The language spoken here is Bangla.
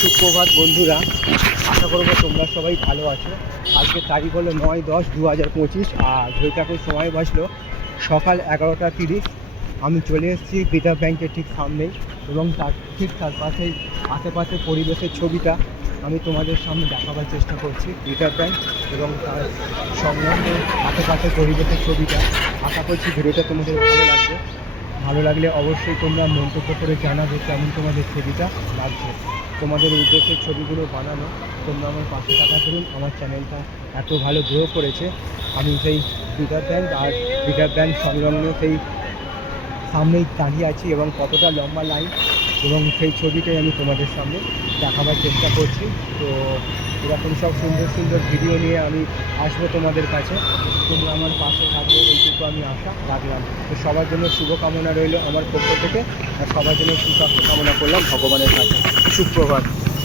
সুপ্রভাত বন্ধুরা, আশা করব তোমরা সবাই ভালো আছো। আজকে তারিখ হলো নয় দশ দু হাজার পঁচিশ, আর এখন সময় বাজলো সকাল এগারোটা তিরিশ। আমি চলে এসেছি বিদা ব্যাংকের ঠিক সামনেই এবং তার ঠিক তার পাশেই আশেপাশে পরিবেশের ছবিটা আমি তোমাদের সামনে দেখাবার চেষ্টা করছি বিদা ব্যাংক এবং তার সংলগ্ন আশেপাশে পরিবেশের ছবিটা। আশা করছি ভিডিওটা তোমাদের ভালো লাগবে। ভালো লাগলে অবশ্যই তোমরা মন্তব্য করে জানাবে কেমন তোমাদের ছবিটা লাগছে। তোমাদের উদ্দেশ্যের ছবিগুলো বানানো, তোমরা আমার পাশে থাকা ধরুন আমার চ্যানেলটা এত ভালো গ্রো করেছে। আমি সেই বিগার ব্যান্ড আর বিগার ব্যান্ড সংলগ্ন সেই সামনেই দাঁড়িয়ে আছি এবং কতটা লম্বা লাইন এবং সেই ছবিটাই আমি তোমাদের সামনে দেখাবার চেষ্টা করছি। তো এরকম সব সুন্দর সুন্দর ভিডিও নিয়ে আমি আসব তোমাদের কাছে। তোমরা আমার পাশে থাকবে, এইটুকু আমি আশা রাখলাম। তো সবার জন্য শুভকামনা রইল আমার পক্ষ থেকে, আর সবার জন্য সুস্বাস্থ্য কামনা করলাম ভগবানের কাছে। সুপ্রভাত।